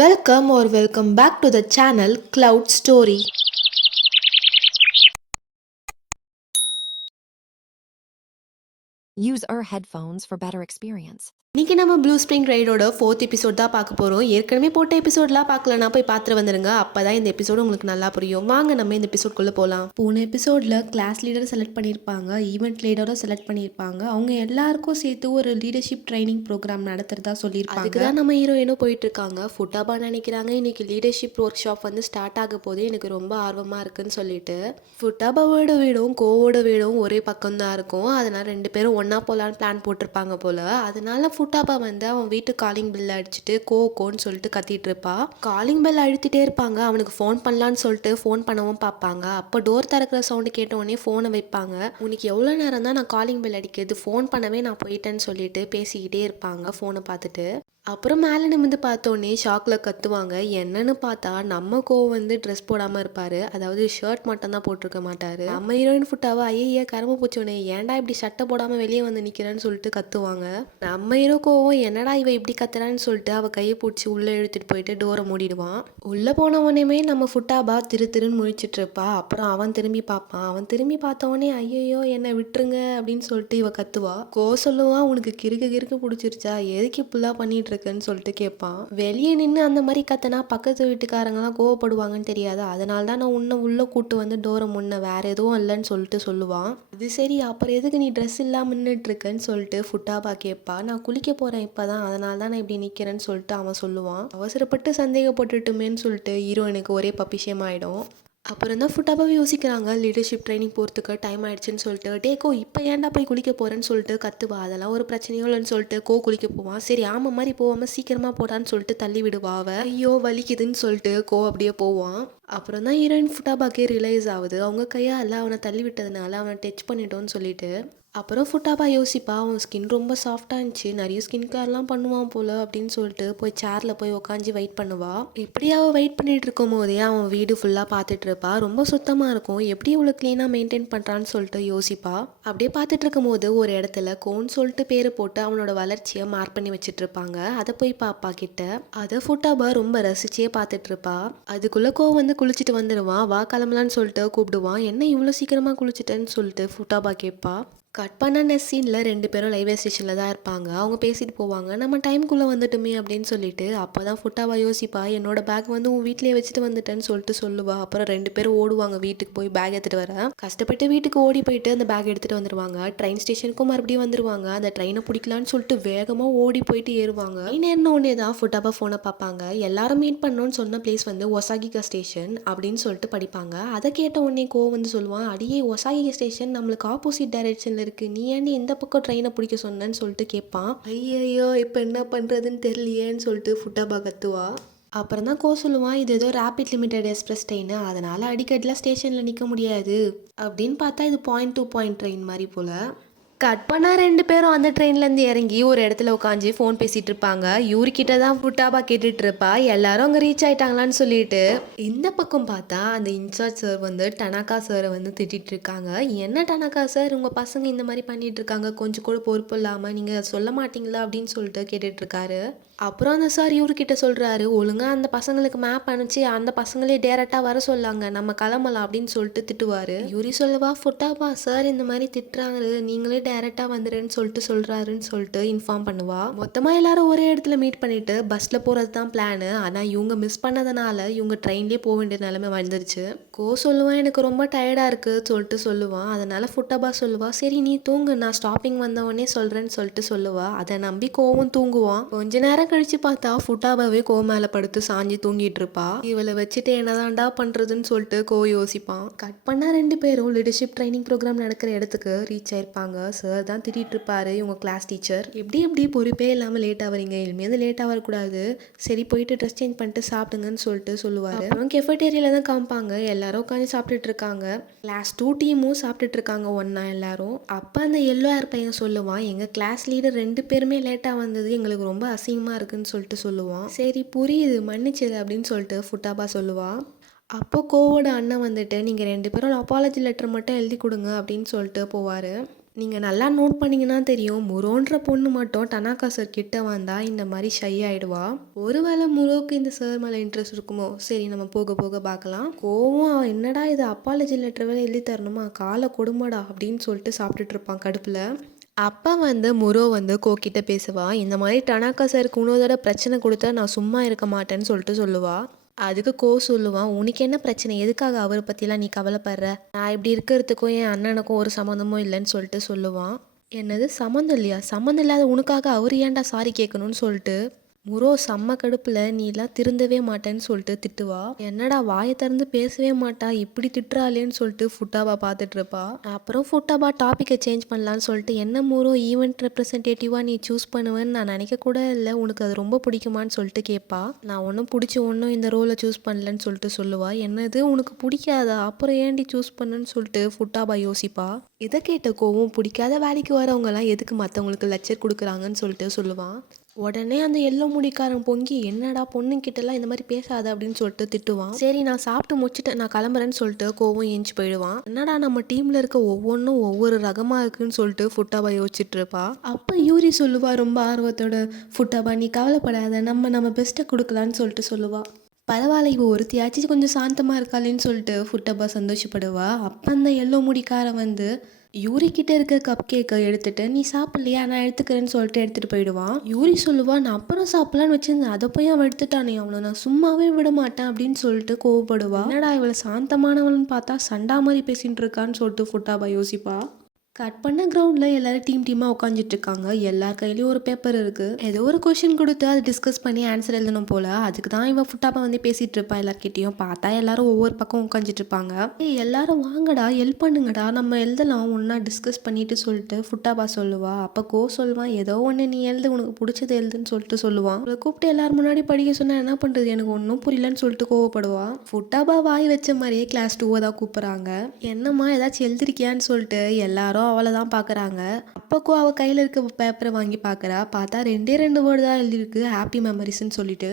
Welcome back to the channel Cloud Story. Use our headphones for better experience. இன்னைக்கு நம்ம blue spring ரைடோட 4th episode தான் பார்க்க போகிறோம். ஏற்கனவே போட்ட எபிசோட்லாம் பார்க்கலனா போய் பார்த்துட்டு வந்துருங்க. அப்போ தான் இந்த எபிசோடு உங்களுக்கு நல்லா புரியும். வாங்க நம்ம இந்த எபிசோட்குள்ளே போகலாம். போன எபிசோடில் கிளாஸ் லீடரை செலக்ட் பண்ணியிருப்பாங்க, ஈவெண்ட் லீடரை செலக்ட் பண்ணியிருப்பாங்க. அவங்க எல்லாருக்கும் சேர்த்து ஒரு லீடர்ஷிப் ட்ரைனிங் ப்ரோக்ராம் நடத்துறதா சொல்லியிருப்பாங்க. அதுக்கு தான் நம்ம ஹீரோயினும் போயிட்டு இருக்காங்க. ஃபுட்டாபா நினைக்கிறாங்க இன்னைக்கு லீடர்ஷிப் ஒர்க் ஷாப் வந்து ஸ்டார்ட் ஆக போது, எனக்கு ரொம்ப ஆர்வமாக இருக்குன்னு சொல்லிட்டு. ஃபுட்டாபாவோட வீடும் கோவோட வீடும் ஒரே பக்கம் தான் இருக்கும். அதனால் 2 பேரும் ஒன்றா போகலான்னு பிளான் போட்டிருப்பாங்க போல். அதனால ஃபுட்டாபா வந்து அவன் வீட்டு காலிங் பெல் அடிச்சுட்டு கோன்னு சொல்லிட்டு கத்திட்டு இருப்பா. காலிங் பெல் அழுத்திட்டே இருப்பாங்க. அவனுக்கு ஃபோன் பண்ணலான்னு சொல்லிட்டு ஃபோன் பண்ணவும் பார்ப்பாங்க. அப்போ டோர் திறக்கிற சவுண்டு கேட்ட உடனே ஃபோனை வைப்பாங்க. உனக்கு எவ்வளோ நேரம் தான் நான் காலிங் பெல் அடிக்கிறது, ஃபோன் பண்ணவே நான் போயிட்டேன்னு சொல்லிட்டு பேசிக்கிட்டே இருப்பாங்க ஃபோனை பார்த்துட்டு. அப்புறம் மேலே நிமிந்து பார்த்தோன்னே ஷாக்கில் கத்துவாங்க. என்னன்னு பார்த்தா நம்ம வந்து ட்ரெஸ் போடாமல் இருப்பார், அதாவது ஷர்ட் மட்டும் தான் போட்டிருக்க மாட்டார். நம்ம ஹீரோயின் ஃபுட்டாவை ஐயா கரும்பு பூச்சோனே ஏன்டா இப்படி சட்டை போடாமல் வெளியே வந்து நிற்கிறேன்னு சொல்லிட்டு கத்துவாங்க. நம்ம ஹீரோ என்னடா இவ இப்படி கத்துறான்னு சொல்லிட்டு அவள் கையை பிடிச்சி உள்ளே இழுத்துட்டு போயிட்டு டோரை மூடிடுவான். உள்ளே போன உடனே நம்ம ஃபுட்டாபா திருன்னு முழிச்சிட்டு இருப்பா. அப்புறம் அவன் திரும்பி பார்ப்பான். அவன் திரும்பி பார்த்த உடனே ஐயோ என்னை விட்டுருங்க அப்படின்னு சொல்லிட்டு இவ கத்துவா. சொல்லுவான், உனக்கு கிறுக்கு பிடிச்சிருச்சா, எதுக்கு இப்படிலாம் பண்ணிட்டு இருக்குன்னு சொல்லிட்டு கேட்பான். வெளியே நின்று அந்த மாதிரி கத்தனா பக்கத்து வீட்டுக்காரங்கலாம் கோவப்படுவாங்கன்னு தெரியாது, அதனால தான் நான் உன்னை உள்ள கூட்டு வந்து டோரை முன்ன, வேற எதுவும் இல்லைன்னு சொல்லிட்டு சொல்லுவான். இது சரி, அப்புறம் எதுக்கு நீ ட்ரெஸ் இல்லாமல் நின்றுட்டு இருக்கன்னு சொல்லிட்டு ஃபுட்டாபா கேட்பா. நான் குளிக்க போறேன் இப்பதான், அதனால தான் நான் இப்படி நிக்கிறேன்னு சொல்லிட்டு அவன் சொல்லுவான். அவசரப்பட்டு சந்தேகப்பட்டுட்டுமேன்னு சொல்லிட்டு ஹீரோயினுக்கு ஒரே பப்பிஷமாயிடும். அப்புறம் தான் ஃபுட்டாபாவே யோசிக்கிறாங்க, லீடர்ஷிப் ட்ரைனிங் போகிறதுக்கு டைம் ஆயிடுச்சுன்னு சொல்லிட்டு. டேக்கோ இப்போ ஏன்டா போய் குளிக்க போகிறேன்னு சொல்லிட்டு கத்துவா. அதெல்லாம் ஒரு பிரச்சனையோ இல்லைன்னு சொல்லிட்டு குளிக்க போவான். சரி ஆமாம் மாதிரி போகாமல் சீக்கிரமாக போடான்னு சொல்லிட்டு தள்ளி விடுவா. அவ ஐயோ வலிக்குதுன்னு சொல்லிட்டு அப்படியே போவான். அப்புறம் தான் ஹீரோயின் ஃபுட்டாபாக்கே ரியலைஸ் ஆகுது, அவங்க கையால் அவனை தள்ளி விட்டதுனால அவனை டச் பண்ணிட்டோன்னு சொல்லிட்டு. அப்புறம் ஃபுட்டாபா யோசிப்பா, அவன் ஸ்கின் ரொம்ப சாஃப்டாக இருந்துச்சு, நிறைய ஸ்கின் கேர்லாம் பண்ணுவான் போல் அப்படின்னு சொல்லிட்டு போய் சேரில் போய் உட்காந்து வெயிட் பண்ணுவா. எப்படி அவள் வெயிட் பண்ணிட்டு இருக்கும் போதே அவன் வீடு ஃபுல்லாக பார்த்துட்டு இருப்பா. ரொம்ப சுத்தமாக இருக்கும், எப்படி இவ்வளோ க்ளீனாக மெயின்டைன் பண்ணுறான்னு சொல்லிட்டு யோசிப்பா. அப்படியே பார்த்துட்டு இருக்கும் போது ஒரு இடத்துல கோன்னு சொல்லிட்டு பேர் போட்டு அவனோட வளர்ச்சியை மார்க் பண்ணி வச்சுட்டு இருப்பாங்க. அதை போய் பாப்பா கிட்ட. அதை ஃபுட்டாபா ரொம்ப ரசிச்சே பார்த்துட்டு இருப்பா. அதுக்குள்ளே வந்து குளிச்சுட்டு வந்துடுவான். வா கிளம்பலான்னு சொல்லிட்டு கூப்பிடுவான். என்ன இவ்வளோ சீக்கிரமாக குளிச்சுட்டேன்னு சொல்லிட்டு ஃபுட்டாபா கேட்பா. கட் பண்ண சீனில் 2 பேரும் ரயில்வே ஸ்டேஷனில் தான் இருப்பாங்க. அவங்க பேசிட்டு போவாங்க, நம்ம டைமுக்குள்ளே வந்துட்டுமே அப்படின்னு சொல்லிட்டு. அப்போ தான் ஃபுட்டாவா யோசிப்பா, என்னோட பேக் வந்து உன் வீட்டிலேயே வச்சுட்டு வந்துட்டேன்னு சொல்லிட்டு சொல்லுவா. அப்புறம் 2 பேரும் ஓடுவாங்க வீட்டுக்கு போய் பேக் எடுத்துகிட்டு வர. கஷ்டப்பட்டு வீட்டுக்கு ஓடி போயிட்டு அந்த பேக் எடுத்துகிட்டு வந்துடுவாங்க. ட்ரெயின் ஸ்டேஷனுக்கும் மறுபடியும் வந்துடுவாங்க. அந்த ட்ரெயினை பிடிக்கலான்னு சொல்லிட்டு வேகமாக ஓடி போயிட்டு ஏறுவாங்க. ட்ரெயின் ஏறின உடனே தான் ஃபுட்டாபா ஃபோனை பார்ப்பாங்க. எல்லாரும் மீட் பண்ணணும்னு சொன்ன பிளேஸ் வந்து ஒசாகிகா ஸ்டேஷன் அப்படின்னு சொல்லிட்டு படிப்பாங்க. அதை கேட்ட உடனே வந்து சொல்லுவான், அடியே ஒசாகிகா ஸ்டேஷன் நம்மளுக்கு ஆப்போசிட் டைரக்ஷன்ல இருக்கு, நீ ஏன்டி இந்த பக்கம் ட்ரெயினை பிடிக்க சொன்னேன்னு சொல்லிட்டு கேட்பான். ஐயோ இப்போ என்ன பண்ணுறதுன்னு தெரியலையேன்னு சொல்லிட்டு ஃபுட்டாபா கத்துவா. அப்புறம் தான் சொல்லுவான், இது ஏதோ ரேபிட் லிமிடெட் எக்ஸ்பிரஸ் ட்ரெயின், அதனால் அடிக்கடிலாம் ஸ்டேஷனில் நிற்க முடியாது அப்படின்னு பார்த்தா இது பாயிண்ட் டு பாயிண்ட் ட்ரெயின் மாதிரி போல். கட் பண்ணால் 2 பேரும் அந்த ட்ரெயின்லேருந்து இறங்கி ஒரு இடத்துல உட்காந்து ஃபோன் பேசிகிட்டு இருப்பாங்க. இவர்கிட்ட தான் ஃபுட்டாபா கேட்டுட்டு இருப்பா, எல்லாரும் அங்கே ரீச் ஆகிட்டாங்களான்னு சொல்லிட்டு. இந்த பக்கம் பார்த்தா அந்த இன்சார்ஜ் சார் வந்து டனாக்கா சாரை வந்து திட்டிகிட்டு இருக்காங்க. என்ன டனாக்கா சார், உங்கள் பசங்க இந்த மாதிரி பண்ணிகிட்டு இருக்காங்க, கொஞ்சம் கூட பொறுப்பு இல்லாமல் நீங்கள் சொல்ல மாட்டீங்களா அப்படின்னு சொல்லிட்டு கேட்டுட்ருக்காரு. அப்புறம் அந்த சார் இவர்கிட்ட சொல்கிறாரு, ஒழுங்காக அந்த பசங்களுக்கு மேப் அனுப்பிச்சு அந்த பசங்களே டேரெக்டாக வர சொல்லாங்க, நம்ம கிளம்பலாம் அப்படின்னு சொல்லிட்டு திட்டுவார். இவரி சொல்லுவா, ஃபுட்டாபா சார் இந்த மாதிரி திட்டுறாங்க, நீங்களே டேரெக்டாக வந்துடுன்னு சொல்கிறாருன்னு சொல்லிட்டு இன்ஃபார்ம் பண்ணுவா. மொத்தமாக எல்லாரும் ஒரே இடத்துல மீட் பண்ணிவிட்டு பஸ்ஸில் போகிறது தான் பிளானு. ஆனால் இவங்க மிஸ் பண்ணதுனால இவங்க ட்ரெயின்லேயே போக வேண்டிய நிலைமை வந்துருச்சு. சொல்லுவான், எனக்கு ரொம்ப டயர்டாக இருக்குது சொல்லிட்டு சொல்லுவான். அதனால் ஃபுட்டாபா சொல்லுவா, சரி நீ தூங்கு, நான் ஸ்டாப்பிங் வந்தவொடனே சொல்கிறேன்னு சொல்லிட்டு சொல்லுவா. அதை நம்பி தூங்குவான். கொஞ்ச நேரம் கழிச்சு பார்த்தா ஃபுட்டாபாவே மேலே படுத்து சாஞ்சி தூங்கிட்டு இருப்பா. இவளை வச்சுட்டு என்னதான்டா பண்ணுறதுன்னு சொல்லிட்டு யோசிப்பான். கட் பண்ணால் 2 பேரும் லீடர்ஷிப் ட்ரைனிங் ப்ரோக்ராம் நடக்கிற இடத்துக்கு ரீச் ஆயிருப்பாங்க. சார் தான் திட்டிகிட்டு இருப்பாரு, இவங்க கிளாஸ் டீச்சர், எப்படி பொறுப்பே இல்லாமல் லேட் ஆகிறீங்க, இனிமேல் லேட் ஆகக்கூடாது, சரி போயிட்டு ட்ரெஸ் சேஞ்ச் பண்ணிட்டு சாப்பிடுங்கன்னு சொல்லிட்டு சொல்லுவார். அப்புறம் கெஃபட்டேரியாவில் தான் காமிப்பாங்க, எல்லாரும் உட்காந்து சாப்பிட்டுட்டு இருக்காங்க. கிளாஸ் 2 டீமும் சாப்பிட்டுட்டு இருக்காங்க ஒன்றா எல்லாரும். அப்போ அந்த எல்லோ ஹேர் பையன் சொல்லுவான், எங்கள் கிளாஸ் லீடர் 2 பேருமே லேட்டாக வந்தது எங்களுக்கு ரொம்ப அசிங்கமாக இருக்குன்னு சொல்லிட்டு சொல்லுவான். சரி புரியுது, மன்னிச்சிரு அப்படின்னு சொல்லிட்டு ஃபுட்டாபா சொல்லுவா. அப்போ கோவோட அண்ணன் வந்துட்டு, நீங்கள் 2 பேரும் அப்பாலஜி லெட்டர் மட்டும் எழுதி கொடுங்க அப்படின்னு சொல்லிட்டு போவார். நீங்கள் நல்லா நோட் பண்ணிங்கன்னா தெரியும், முரோன்ற பொண்ணு மட்டும் டனாக்கா சார் கிட்ட வந்தால் இந்த மாதிரி ஷை ஆகிடுவா. ஒருவேளை முரோவுக்கு இந்த சார் மேலே இன்ட்ரெஸ்ட் இருக்குமோ? சரி, நம்ம போக போக பார்க்கலாம். கோவம் அவன் என்னடா இது அப்பாலஜி லெட்டர் வேலை எழுதி தரணுமா, காலை கொடுமாடா அப்படின்னு சொல்லிட்டு சாப்பிட்டுட்டு இருப்பான் கடுப்பில். அப்போ முரோ கோக்கிட்ட பேசுவா. இந்த மாதிரி டனாக்கா சாருக்கு இன்னொரு பிரச்சனை கொடுத்தா நான் சும்மா இருக்க மாட்டேன்னு சொல்லிட்டு சொல்லுவா. அதுக்கு சொல்லுவான், உனக்கு என்ன பிரச்சனை, எதுக்காக அவரை பற்றிலாம் நீ கவலைப்படுற, நான் இப்படி இருக்கிறதுக்கும் என் அண்ணனுக்கும் ஒரு சம்மந்தமும் இல்லைன்னு சொல்லிட்டு சொல்லுவான். என்னது சம்மந்தம் இல்லையா, சம்மந்தம் இல்லாத உனக்காக அவர் ஏன்டா சாரி கேட்கணும்னு சொல்லிட்டு முரோ செம்ம கடுப்பில் நீ எல்லாம் திருந்தவே மாட்டேன்னு சொல்லிட்டு திட்டுவா. என்னடா வாயை திறந்து பேசவே மாட்டா, இப்படி திட்டுறாளேன்னு சொல்லிட்டு ஃபுட்டாபா பார்த்துட்டு இருப்பா. அப்புறம் ஃபுட்டாபா டாப்பிக்கை சேஞ்ச் பண்ணலான்னு சொல்லிட்டு, என்ன முரோ ஈவெண்ட் ரெப்ரசன்டேட்டிவாக நீ சூஸ் பண்ணுவேன்னு நான் நினைக்க கூட இல்லை, உனக்கு அது ரொம்ப பிடிக்குமான்னு சொல்லிட்டு கேட்பா. நான் ஒன்றும் இந்த ரோலை சூஸ் பண்ணலன்னு சொல்லிட்டு சொல்லுவா. என்னது உனக்கு பிடிக்காதா, அப்புறம் ஏன்டி சூஸ் பண்ணுன்னு சொல்லிட்டு ஃபுட்டாபா யோசிப்பா. இதை கேட்ட கோவம், பிடிக்காத வேலைக்கு வரவங்கலாம் எதுக்கு மற்றவங்களுக்கு லெக்சர் கொடுக்குறாங்கன்னு சொல்லிட்டு சொல்லுவான். உடனே அந்த எல்லோ முடிக்காரன் பொங்கி, என்னடா பொண்ணுங்கிட்டலாம் இந்த மாதிரி பேசாத அப்படின்னு சொல்லிட்டு திட்டுவான். சரி நான் சாப்பிட்டு முடிச்சுட்டு நான் கிளம்புறேன்னு சொல்லிட்டு கோவம் ஏஞ்சி போயிடுவான். என்னடா நம்ம டீமில் இருக்க ஒவ்வொன்றும் ஒவ்வொரு ரகமாக இருக்குன்னு சொல்லிட்டு ஃபுட்டாபா யோசிச்சுட்டு இருப்பா. அப்போ யூரி சொல்லுவா ரொம்ப ஆர்வத்தோட, ஃபுட்டாபா நீ கவலைப்படாத, நம்ம பெஸ்ட்டை கொடுக்கலான்னு சொல்லிட்டு சொல்லுவா. பரவாயில்ல, இவ ஒருத்தியாச்சும் கொஞ்சம் சாந்தமாக இருக்காளேன்னு சொல்லிட்டு ஃபுட்டாபா சந்தோஷப்படுவா. அப்போ அந்த எல்லோ முடிக்காரன் யூரி கிட்ட இருக்க கப் கேக்கை எடுத்துட்டு, நீ சாப்பிட்லையா நான் எடுத்துக்கிறேன்னு சொல்லிட்டு எடுத்துகிட்டு போயிடுவான். யூரி சொல்லுவா, நான் அப்புறம் சாப்பிட்லான்னு வச்சிருந்தேன், அதை போய் அவன் எடுத்துட்டானே, அவனை நான் சும்மாவே விட மாட்டேன் அப்படின்னு சொல்லிட்டு கோவப்படுவா. என்னடா இவளை சாந்தமானவள்னு பார்த்தா சண்டா மாதிரி பேசிட்டு இருக்கான்னு சொல்லிட்டு ஃபுட்டாபா யோசிப்பா. கட் பண்ண கிரவுண்டில் எல்லாரும் டீமாக உட்காந்துட்டு இருக்காங்க. எல்லார் கையிலையும் ஒரு பேப்பர் இருக்குது. ஏதோ ஒரு கொஷின் கொடுத்து அதை டிஸ்கஸ் பண்ணி ஆன்சர் எழுதணும் போல். அதுக்கு தான் இவன் ஃபுட்டாப்பா பேசிகிட்டு இருப்பா. எல்லார்கிட்டையும் பார்த்தா எல்லாரும் ஒவ்வொரு பக்கம் உட்காந்துட்டு இருப்பாங்க. எல்லாரும் வாங்கடா ஹெல்ப் பண்ணுங்கடா, நம்ம எழுதலாம் ஒன்றா டிஸ்கஸ் பண்ணிட்டு சொல்லிட்டு ஃபுட்டாப்பா சொல்லுவா. அப்போ சொல்லுவான், ஏதோ ஒன்று நீ எழுது, உனக்கு பிடிச்சது எழுதுன்னு சொல்லிட்டு சொல்லுவான். அவளை கூப்பிட்டு எல்லாரும் முன்னாடி படிக்க சொன்னா என்ன பண்ணுறது, எனக்கு ஒன்றும் புரியலன்னு சொல்லிட்டு கோவப்படுவா. ஃபுட்டாப்பா வாய் வச்ச மாதிரியே கிளாஸ் 2 தான் கூப்பிட்றாங்க. என்னம்மா ஏதாச்சும் எழுதிருக்கியான்னு சொல்லிட்டு எல்லாரும் அவளை தான் பார்க்குறாங்க. அப்போக்கோ அவள் கையில் இருக்க பேப்பரை வாங்கி பார்க்குறா. பார்த்தா 2 வேர்டு தான் எழுதிருக்கு, ஹாப்பி மெமரிஸ்ன்னு சொல்லிட்டு.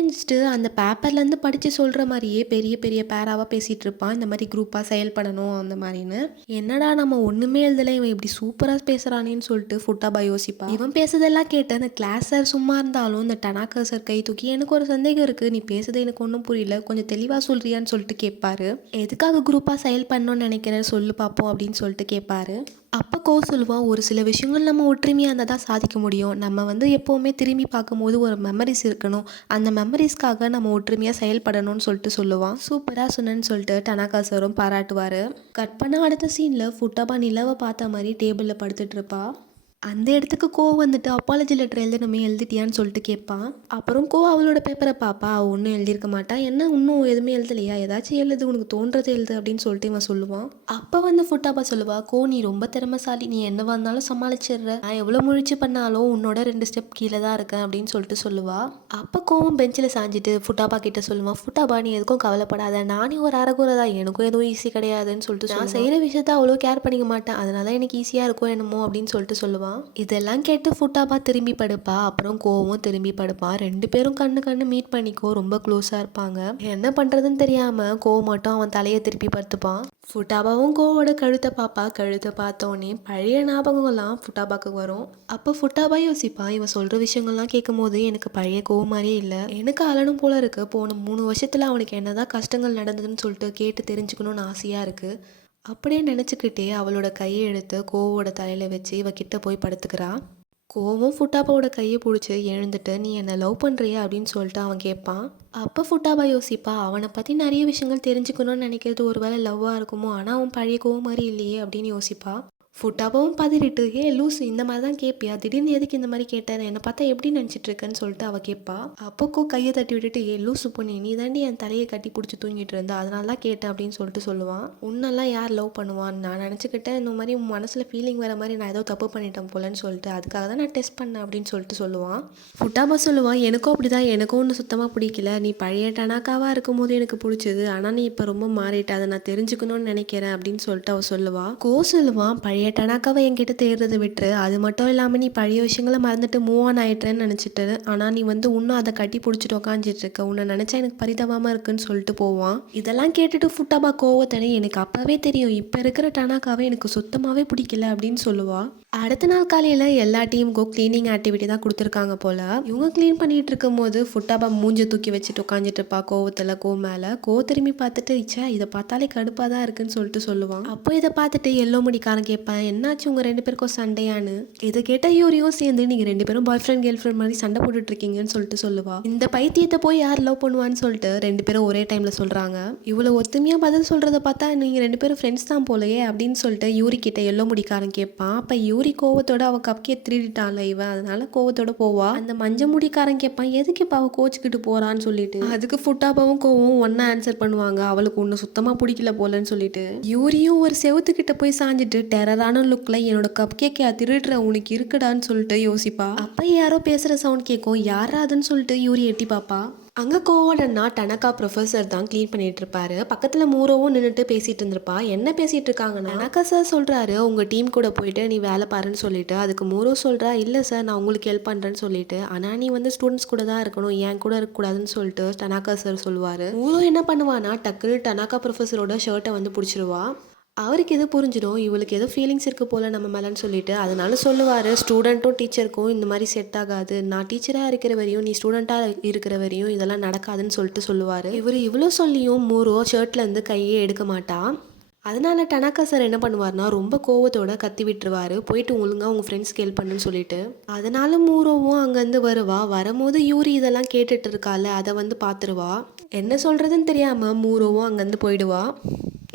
எஞ்சிட்டு அந்த பேப்பர்லேருந்து படித்து சொல்கிற மாதிரியே பெரிய பெரிய பேராவாக பேசிகிட்டு இருப்பான். இந்த மாதிரி குரூப்பாக செயல்படணும் அந்த மாதிரின்னு. என்னடா நம்ம ஒன்றுமே எழுதலை, இவன் இப்படி சூப்பராக பேசுகிறானேன்னு சொல்லிட்டு ஃபுட்டாபா யோசிப்பா. இவன் பேசுறதெல்லாம் கேட்டு அந்த கிளாஸ் சார் சும்மா இருந்தாலும் இந்த டனாக்கா சார் கை தூக்கி, எனக்கு ஒரு சந்தேகம் இருக்குது, நீ பேசுறது எனக்கு ஒன்றும் புரியல, கொஞ்சம் தெளிவாக சொல்கிறியான்னு சொல்லிட்டு கேட்பாரு. எதுக்காக குரூப்பாக செயல்படணும்னு நினைக்கிறேன் சொல்லு பார்ப்போம் அப்படின்னு சொல்லிட்டு கேட்பாரு. அப்போ சொல்லுவான், ஒரு சில விஷயங்கள் நம்ம ஒற்றுமையாக இருந்தால் தான் சாதிக்க முடியும், நம்ம எப்போவுமே திரும்பி பார்க்கும்போது ஒரு மெமரிஸ் இருக்கணும், அந்த மெமரிஸ்க்காக நம்ம ஒற்றுமையாக செயல்படணும்னு சொல்லிட்டு சொல்லுவான். சூப்பராக சொன்னேன்னு சொல்லிட்டு டனாக்கா சாரும் பாராட்டுவார். கட் பண்ண அடுத்த சீனில் ஃபுட்டாபா நிலவை பார்த்த மாதிரி டேபிளில் படுத்துட்டு இருப்பா. அந்த இடத்துக்கு அப்பாலஜி லெட்டர் எழுதணுமே, எழுதிட்டியான்னு சொல்லிட்டு கேட்பான். அப்புறம் அவளோட பேப்பரை பாப்பா, அவள் ஒன்றும் எழுதியிருக்க மாட்டா. என்ன இன்னும் எதுவுமே எழுதலையா, ஏதாச்சும் எழுது, உனக்கு தோன்றது எழுது அப்படின்னு சொல்லிட்டு இவன் சொல்லுவான். அப்போ ஃபுட்டாபா சொல்லுவா, நீ ரொம்ப திறமைசாலி, நீ என்ன வந்தாலும் சமாளிச்சிடுற, நான் எவ்வளோ முயற்சி பண்ணாலும் உன்னோட 2 ஸ்டெப் கீழே தான் இருக்கேன் அப்படின்னு சொல்லிட்டு சொல்லுவா. அப்போ பெஞ்சில் சாஞ்சிட்டு ஃபுட்டாபா கிட்ட சொல்லுவான், ஃபுட்டாபா நீ எதுக்கும் கவலைப்படாத, நானே ஒரு அறகுறை தான், எனக்கும் எதுவும் ஈஸி கிடையாதுன்னு சொல்லிட்டு, நான் செய்கிற விஷயத்த அவ்வளோ கேர் பண்ணிக்க மாட்டேன், அதனால எனக்கு ஈஸியாக இருக்கும் என்னமோ அப்படின்னு சொல்லிட்டு சொல்லுவான். இதெல்லாம் கேட்டு ஃபுட்டாபா திரும்பி படுப்பா. அப்புறம் கோவும் திரும்பி படுப்பா. 2 பேரும் கண்ணு மீட் பண்ணிக்கோ ரொம்ப க்ளோஸாக இருப்பாங்க. என்ன பண்ணுறதுன்னு தெரியாமல் மட்டும் அவன் தலையை திருப்பி படுத்துப்பான். ஃபுட்டாபாவும் கோவோட கழுத்தை பாப்பா. கழுத்தை பார்த்தோன்னே பழைய ஞாபகங்கள்லாம் ஃபுட்டாபாக்கு வரும். அப்போ ஃபுட்டாபா யோசிப்பான், இவன் சொல்கிற விஷயங்கள்லாம் கேட்கும் போது எனக்கு பழைய கோவம் மாதிரியே இல்லை, எனக்கு அலனும் போல இருக்கு, போன 3 வருஷத்தில் அவனுக்கு என்னதான் கஷ்டங்கள் நடந்ததுன்னு சொல்லிட்டு கேட்டு தெரிஞ்சுக்கணும்னு ஆசையாக இருக்குது. அப்படியே நினச்சிக்கிட்டே அவளோட கையை எடுத்து கோவோட தலையில் வச்சு இவகிட்ட போய் படுத்துக்கிறா. கோவும் ஃபுட்டாபாவோட கையை பிடிச்சி எழுந்துட்டு, நீ என்னை லவ் பண்ணுறியா அப்படின்னு சொல்லிட்டு அவன் கேட்பான். அப்போ ஃபுட்டாபா யோசிப்பா, அவனை பற்றி நிறைய விஷயங்கள் தெரிஞ்சுக்கணும்னு நினைக்கிறது ஒரு வேளை லவ்வாக இருக்குமோ, ஆனால் அவன் பழைய கோவம் மாதிரி இல்லையே அப்படின்னு யோசிப்பா. ஃபுட்டாபாவும் பதறிட்டு, லூசு இந்த மாதிரி தான் கேட்பியா, திடீர்னு எதுக்கு இந்த மாதிரி கேட்டேன், என்னை பார்த்தா எப்படி நினச்சிட்டு இருக்கேன்னு சொல்லிட்டு அவள் கேட்பா. அப்போக்கோ கையை தட்டி விட்டுட்டு, லூசு பொண்ணு, நீ தாண்டி என் தலையை கட்டி பிடிச்சி தூங்கிட்டு இருந்தா, அதனால தான் கேட்டேன் அப்படின்னு சொல்லிட்டு சொல்லுவான். உன்னெல்லாம் யார் லவ் பண்ணுவான், நான் நினச்சிக்கிட்டேன் இந்த மாதிரி உன் மனசில் ஃபீலிங் வர மாதிரி நான் ஏதோ தப்பு பண்ணிட்டேன் போலன்னு சொல்லிட்டு, அதுக்காக தான் நான் டெஸ்ட் பண்ணேன் அப்படின்னு சொல்லிட்டு சொல்லுவான். ஃபுட்டாபா சொல்லுவான், எனக்கும் அப்படி தான், எனக்கும் ஒன்று சுத்தமாக பிடிக்கல, நீ பழைய டனாக்காவாக இருக்கும் போது எனக்கு பிடிச்சது, ஆனால் நீ இப்போ ரொம்ப மாறிட்ட, அதை நான் தெரிஞ்சுக்கணும்னு நினைக்கிறேன் அப்படின்னு சொல்லிட்டு அவள் சொல்லுவாள். சொல்லுவான், பழைய பழைய டனாக்காவை என்கிட்ட தேடுறதை விட்டுரு. அது மட்டும் இல்லாமல் நீ பழைய விஷயங்களை மறந்துட்டு மூவ் ஆன் ஆயிட்டுறேன்னு நினச்சிட்டு, ஆனால் நீ வந்து இன்னும் அதை கட்டி பிடிச்சிட்டு உக்காந்துட்டு இருக்க. உன்னை நினச்சா எனக்கு பரிதாபமாக இருக்குன்னு சொல்லிட்டு போவான். இதெல்லாம் கேட்டுட்டு ஃபுட்டாபா கோவத்தனே, எனக்கு அப்போவே தெரியும் இப்போ இருக்கிற டனாக்காவை எனக்கு சுத்தமாகவே பிடிக்கல அப்படின்னு சொல்லுவா. அடுத்த நாள் காலையில் எல்லா டீமுக்கும் க்ளீனிங் ஆக்டிவிட்டி தான் கொடுத்துருக்காங்க போல். இவங்க க்ளீன் பண்ணிட்டு இருக்கும் போது ஃபுட்டாபா மூஞ்ச தூக்கி வச்சுட்டு உட்காந்துட்டு இருப்பா கோவத்தில். மேலே திரும்பி பார்த்துட்டு, இச்சா இதை பார்த்தாலே கடுப்பாக தான் இருக்குன்னு சொல்லிட்டு சொல்லுவான். அப்போ இதை பார்த்துட்டு எல்லோ முடிக்காரன் கேட்பேன், என்னாச்சு உங்கள் 2 பேருக்கும் சண்டையான்னு. இதை கேட்டால் யூரியும் சேர்ந்து நீங்கள் 2 பேரும் பாய் ஃப்ரெண்ட் கேர்ள் ஃப்ரெண்ட் மாதிரி சண்டை போட்டுட்டு இருக்கீங்கன்னு சொல்லிட்டு சொல்லுவா. இந்த பைத்தியத்தை போய் யார் லவ் பண்ணுவான்னு சொல்லிட்டு 2 பேரும் ஒரே டைமில் சொல்கிறாங்க. இவ்வளோ ஒத்துமையாக பதில் சொல்கிறத பார்த்தா நீங்கள் 2 பேரும் ஃப்ரெண்ட்ஸ் தான் போலையே அப்படின்னு சொல்லிட்டு யூரி கிட்ட எல்லோ முடிக்காரன் கேட்பான். அப்போ யூரி கோவத்தோட அவள் கப்கே திருடிட்டான்ல இவன், அதனால கோவத்தோட போவா. அந்த மஞ்ச முடிக்காரன் கேட்பான், எதுக்கு இப்போ அவள் கோச்சிக்கிட்டு போறான்னு சொல்லிட்டு. அதுக்கு ஃபுட்டாபாவும் கோவம் ஒன்னா ஆன்சர் பண்ணுவாங்க, அவளுக்கு ஒன்று சுத்தமாக பிடிக்கல போலன்னு சொல்லிட்டு. யூரியும் ஒரு செவத்துக்கிட்ட போய் சாஞ்சிட்டு டெரரான லுக்கில் என்னோட கப் கேக்கை திருடுற உனக்கு இருக்குடான்னு சொல்லிட்டு யோசிப்பா. அப்போ யாரோ பேசுகிற சவுண்ட் கேட்கும், யாராதுன்னு சொல்லிட்டு யூரி எட்டி பாப்பா. அங்கே கோவோடனா டனக்கா ப்ரொஃபஸர் தான் க்ளீன் பண்ணிட்டு இருப்பாரு. பக்கத்தில் மூரோவும் நின்றுட்டு பேசிட்டு இருந்திருப்பா. என்ன பேசிட்டு இருக்காங்கன்னா, டனக்கா சார் சொல்கிறாரு உங்கள் டீம் கூட போயிட்டு நீ வேலை பாருன்னு சொல்லிட்டு. அதுக்கு மூரோ சொல்கிறா, இல்லை சார் நான் உங்களுக்கு ஹெல்ப் பண்ணுறேன்னு சொல்லிட்டு. ஆனால் நீ வந்து ஸ்டூடெண்ட்ஸ் கூட தான் இருக்கணும், என் கூட இருக்கக்கூடாதுன்னு சொல்லிட்டு டனக்கா சார் சொல்லுவார். மூரோ என்ன பண்ணுவானா, டக்குன்னு டனக்கா ப்ரொஃபஸரோட ஷர்ட்டை வந்து பிடிச்சிருவா. அவருக்கு எது புரிஞ்சிடும், இவளுக்கு எதோ ஃபீலிங்ஸ் இருக்குது போல் நம்ம மேலேன்னு சொல்லிட்டு. அதனால சொல்லுவார், ஸ்டூடெண்ட்டும் டீச்சருக்கும் இந்த மாதிரி செட் ஆகாது. நான் டீச்சராக இருக்கிற வரையும் நீ ஸ்டூடெண்ட்டாக இருக்கிற வரையும் இதெல்லாம் நடக்காதுன்னு சொல்லிட்டு சொல்லுவார். இவர் இவ்வளோ சொல்லியும் மூரோ ஷர்ட்லேருந்து கையே எடுக்க மாட்டா. அதனால டனாக்கா சார் என்ன பண்ணுவார்னா, ரொம்ப கோவத்தோட கத்தி விட்டுருவாரு, போயிட்டு ஒழுங்காக உங்கள் ஃப்ரெண்ட்ஸ்க்கு ஹெல்ப் பண்ணுன்னு சொல்லிட்டு. அதனால மூரோவும் அங்கேருந்து வரும்போது யூரி இதெல்லாம் கேட்டுட்டு இருக்கால, அதை வந்து பார்த்துருவா. என்ன சொல்கிறதுன்னு தெரியாமல் மூரோவும் அங்கேருந்து போயிடுவா.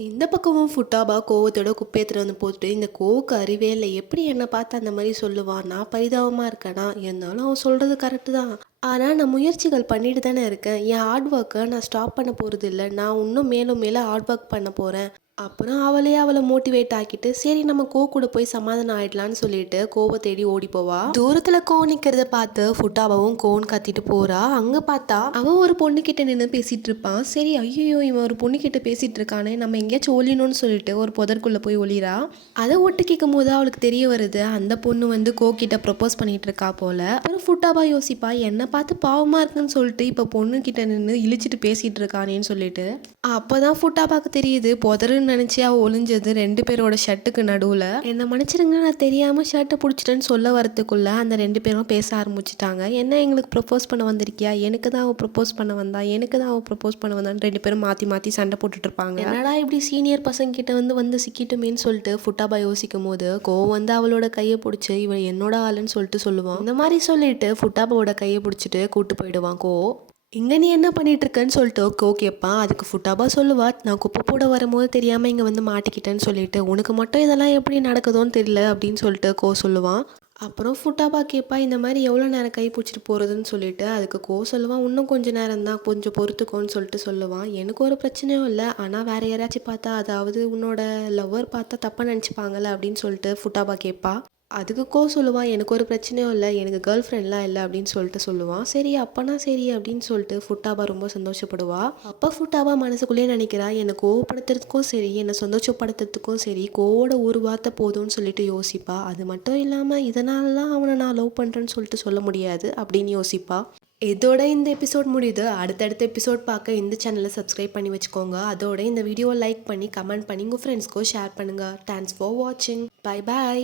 இந்த பக்கமும் ஃபுட்டாபா கோவத்தோட குப்பையத்தில் வந்து போட்டுட்டு, இந்த கோவுக்கு அறிவே இல்லை, எப்படி என்னை பார்த்து அந்த மாதிரி சொல்லுவான், நான் பரிதாபமாக இருக்கேனா, இருந்தாலும் அவன் சொல்கிறது கரெக்டு தான். ஆனால் நான் முயற்சிகள் பண்ணிட்டு தானே இருக்கேன், என் ஹார்ட் ஒர்க்கை நான் ஸ்டாப் பண்ண போகிறது இல்லை, நான் இன்னும் மேலும் மேலே ஹார்ட் ஒர்க் பண்ண போகிறேன். அப்புறம் அவளை மோட்டிவேட் ஆக்கிட்டு, சரி நம்ம கூட போய் சமாதானம் ஆயிடலான்னு சொல்லிட்டு கோவை தேடி ஓடி போவா. தூரத்துல கோவம் நிக்கிறத பார்த்து ஃபுட்டாபாவும் கோவன் கத்திட்டு போறா. அங்க பார்த்தா அவன் ஒரு பொண்ணு கிட்ட நின்று பேசிட்டு இருப்பான். சரி ஐயோ இவன் ஒரு பொண்ணு கிட்ட பேசிட்டு இருக்கானே, நம்ம எங்கேயாச்சும் ஒளியணும்னு சொல்லிட்டு ஒரு புதற்குள்ள போய் ஒளிரா. அதை ஒட்டு கேட்கும் போது அவளுக்கு தெரிய வருது, அந்த பொண்ணு வந்து கிட்ட ப்ரப்போஸ் பண்ணிட்டு இருக்கா போல. அப்புறம் ஃபுட்டாபா யோசிப்பா, என்னை பார்த்து பாவமா இருக்குன்னு சொல்லிட்டு இப்ப பொண்ணு கிட்ட நின்று இழிச்சிட்டு பேசிட்டு இருக்கானேன்னு சொல்லிட்டு. அப்பதான் ஃபுட்டாபாக்கு தெரியுது, புதரு நினைச்சு அவ ஒளிஞ்சது 2 பேரோட ஷர்ட்டுக்கு நடுவுல. என்ன மன்னிச்சிருங்க, நான் தெரியாம ஷர்ட்டை பிடிச்சிட்டேன்னு சொல்ல வரதுக்குள்ள அந்த 2 பேரும் பேச ஆரம்பிச்சுட்டாங்க. என்ன எங்களுக்கு ப்ரப்போஸ் பண்ண வந்திருக்கியா, எனக்கு தான் அவ ப்ரப்போஸ் பண்ண வந்தா, எனக்கு தான் அவ ப்ரப்போஸ் பண்ண வந்தான்னு 2 பேரும் மாத்தி சண்டை போட்டுட்டு இருப்பாங்க. என்னடா இப்படி சீனியர் பசங்க கிட்ட வந்து சிக்கிட்டுமேன்னு சொல்லிட்டு ஃபுட்டாபா யோசிக்கும் போது கோவம் வந்து அவளோட கையை பிடிச்சி இவன் என்னோட ஆளுன்னு சொல்லிட்டு சொல்லுவான். இந்த மாதிரி சொல்லிட்டு ஃபுட்டாபாவோட கையை பிடிச்சிட்டு கூட்டு போயிடுவான் கோ. இங்கே நீ என்ன பண்ணிட்டு இருக்கன்னு சொல்லிட்டு கோ கேட்பான். அதுக்கு ஃபுட்டாபா சொல்லுவா, நான் குப்பை போட வரும்போது தெரியாமல் இங்கே வந்து மாட்டிக்கிட்டேன்னு சொல்லிட்டு, உனக்கு மட்டும் இதெல்லாம் எப்படி நடக்குதோன்னு தெரியல அப்படின்னு சொல்லிட்டு கோ சொல்லுவான். அப்புறம் ஃபுட்டாபா கேட்பா, இந்த மாதிரி எவ்வளோ நேரம் கை பிடிச்சிட்டு போகிறதுன்னு சொல்லிட்டு. அதுக்கு கோ சொல்லுவான், இன்னும் கொஞ்சம் நேரம் தான், கொஞ்சம் பொறுத்துக்கோன்னு சொல்லிட்டு சொல்லுவான். எனக்கு ஒரு பிரச்சனையும் இல்லை, ஆனால் வேற யாராச்சும் பார்த்தா, அதாவது உன்னோட லவ்வர் பார்த்தா தப்பாக நினச்சிப்பாங்கல்ல அப்படின்னு சொல்லிட்டு ஃபுட்டாபா கேட்பா. அதுக்கு கோ சொல்லுவான், எனக்கு ஒரு பிரச்சனையும் இல்லை, எனக்கு கேர்ள் ஃப்ரெண்ட்லாம் இல்லை அப்படின்னு சொல்லிட்டு சொல்லுவான். சரி அப்பனா சரி அப்படின்னு சொல்லிட்டு ஃபுட்டாபா ரொம்ப சந்தோஷப்படுவா. அப்போ ஃபுட்டாபா மனசுக்குள்ளேயே நினைக்கிறா, என்னை கோவப்படுத்துறதுக்கும் சரி என்னை சந்தோஷப்படுத்துறதுக்கும் சரி கோவோட ஒரு வார்த்தை போதும்னு சொல்லிட்டு யோசிப்பா. அது மட்டும் இல்லாமல் இதனாலலாம் அவனை நான் லவ் பண்ணுறேன்னு சொல்லிட்டு சொல்ல முடியாது அப்படின்னு யோசிப்பா. இதோட இந்த எபிசோட் முடியுது. அடுத்தடுத்த எபிசோட் பார்க்க இந்த சேனலை சப்ஸ்கிரைப் பண்ணி வச்சுக்கோங்க. அதோட இந்த வீடியோவை லைக் பண்ணி கமெண்ட் பண்ணி உங்கள் ஃப்ரெண்ட்ஸ்க்கும் ஷேர் பண்ணுங்கள். தேங்க்ஸ் ஃபார் வாட்சிங். Bye bye.